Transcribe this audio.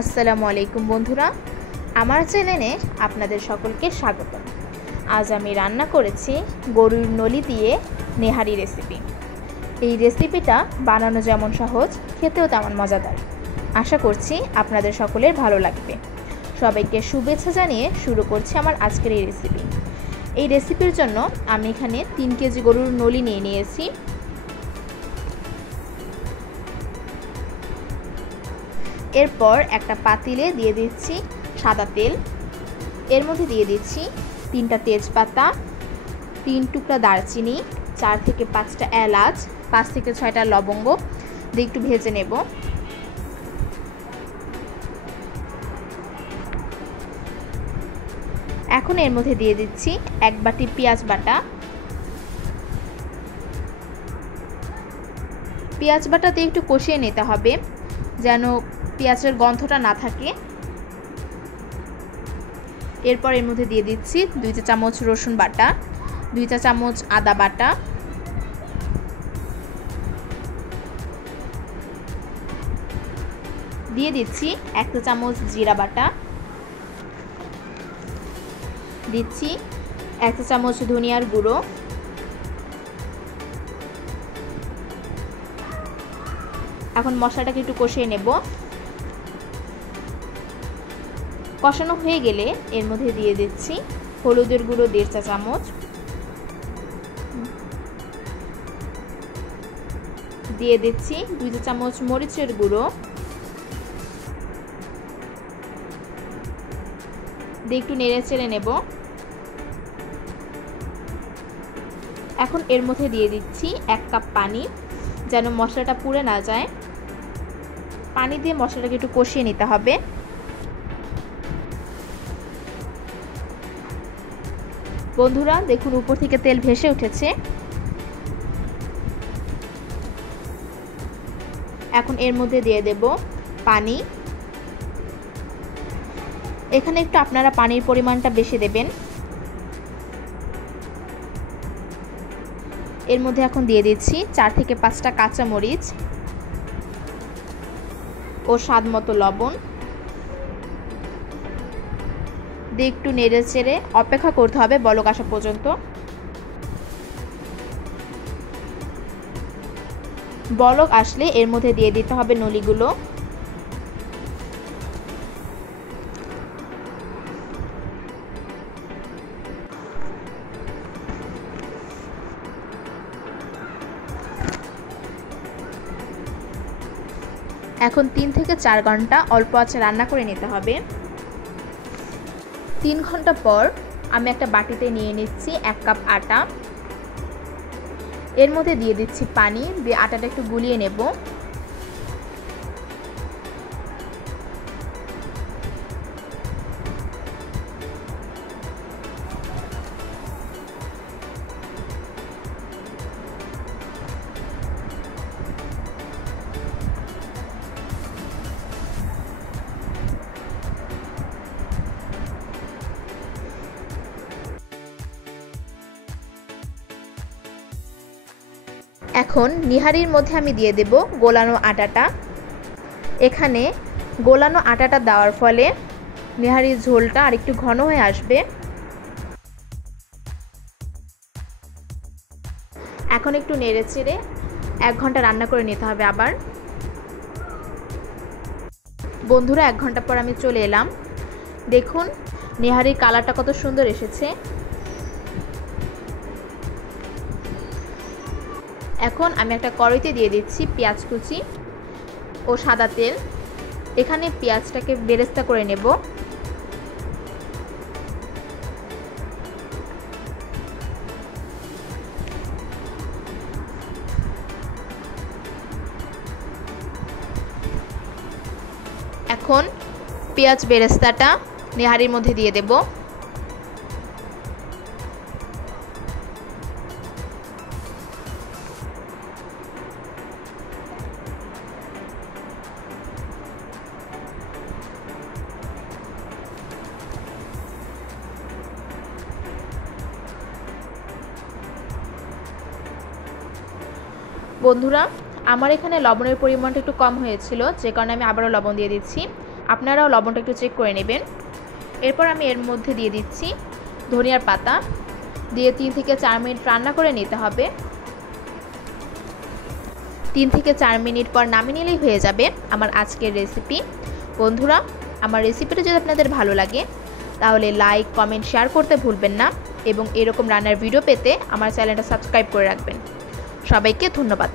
আসসালামু আলাইকুম বন্ধুরা, আমার চ্যানেলে আপনাদের সকলকে স্বাগত। আজ আমি রান্না করেছি গরুর নলি দিয়ে নেহারি রেসিপি। এই রেসিপিটা বানানো যেমন সহজ, খেতেও তেমন মজাদার। আশা করছি আপনাদের সকলের ভালো লাগবে। সবাইকে শুভেচ্ছা জানিয়ে শুরু করছি আমার আজকের এই রেসিপি। এই রেসিপির জন্য আমি এখানে 3 কেজি গরুর নলি নিয়ে নিয়েছি। এরপর একটা পাতিলে দিয়ে দিচ্ছি সাদা তেল। এর মধ্যে দিয়ে দিচ্ছি 3টা তেজপাতা, 3 টুকরা দারচিনি, 4 থেকে 5টা এলাচ, 5 থেকে 6টা লবঙ্গ দিয়ে একটু ভেজে নেব। এখন এর মধ্যে দিয়ে দিচ্ছি 1 বাটি পেঁয়াজ বাটা। পেঁয়াজ বাটা দিয়ে একটু কষিয়ে নিতে হবে যেন পেঁয়াজের গন্ধটা না থাকে। এরপর এর মধ্যে দিয়ে দিচ্ছি 2 চা চামচ রসুন বাটা, 2 চা চামচ আদা বাটা, দিয়ে দিচ্ছি 1 চা চামচ জিরা বাটা, দিচ্ছি 1 চা চামচ ধনিয়ার গুঁড়ো, এখন মশলাটাকে একটু কষিয়ে নেব। কষানো হয়ে গেলে এর মধ্যে দিয়ে দিচ্ছি হলুদের গুঁড়ো 1.5 চা চামচ, দিয়ে দিচ্ছি 2 চা চামচ মরিচের গুঁড়ো, দিয়ে একটু নেড়ে চেড়ে নেব। এখন এর মধ্যে দিয়ে দিচ্ছি 1 কাপ পানি যেন মশলাটা পুড়ে না যায়। পানি দিয়ে মশলাটাকে একটু কষিয়ে নিতে হবে। বন্ধুরা দেখুন, উপর থেকে তেল ভেসে উঠেছে। এখন এর মধ্যে দিয়ে দেব পানি। এখানে একটু আপনারা পানির পরিমাণটা বেশি দেবেন। এর মধ্যে এখন দিয়ে দিচ্ছি 4 থেকে 5টা কাঁচা মরিচ ও স্বাদ মতো লবণ দিয়ে একটু নেড়ে চেড়ে অপেক্ষা করতে হবে বলক আসা পর্যন্ত। বলক আসলে এর মধ্যে দিয়ে দিতে হবে নলিগুলো। এখন 3 থেকে 4 ঘন্টা অল্প আঁচে রান্না করে নিতে হবে। 3 ঘন্টা পর আমি একটা বাটিতে নিয়ে নিচ্ছি 1 কাপ আটা। এর মধ্যে দিয়ে দিচ্ছি পানি, দিয়ে আটাটা একটু গুলিয়ে নেব। এখন নিহারির মধ্যে আমি দিয়ে দেব গোলানো আটাটা। এখানে গোলানো আটাটা দেওয়ার ফলে নিহারির ঝোলটা আরেকটু ঘন হয়ে আসবে। এখন একটু নেড়ে চেড়ে 1 ঘন্টা রান্না করে নিতে হবে আবার। বন্ধুরা 1 ঘন্টা পর আমি চলে এলাম। দেখুন নিহারির কালারটা কত সুন্দর এসেছে। এখন আমি একটা কড়াইতে দিয়ে দিচ্ছি পেঁয়াজ কুচি ও সাদা তেল। এখানে পেঁয়াজটাকে বেরেস্তা করে নেব। এখন পেঁয়াজ বেরেস্তাটা নেহারির মধ্যে দিয়ে দেব। বন্ধুরা আমার এখানে লবণের পরিমাণটা একটু কম হয়েছিল, যে কারণে আমি আবারও লবণ দিয়ে দিচ্ছি। আপনারাও লবণটা একটু চেক করে নেবেন। এরপর আমি এর মধ্যে দিয়ে দিচ্ছি ধনিয়ার পাতা, দিয়ে 3 থেকে 4 মিনিট রান্না করে নিতে হবে। 3 থেকে 4 মিনিট পর নামিয়ে নিলেই হয়ে যাবে আমার আজকের রেসিপি। বন্ধুরা, আমার রেসিপিটা যদি আপনাদের ভালো লাগে তাহলে লাইক, কমেন্ট, শেয়ার করতে ভুলবেন না এবং এরকম রান্নার ভিডিও পেতে আমার চ্যানেলটা সাবস্ক্রাইব করে রাখবেন। সবাইকে ধন্যবাদ।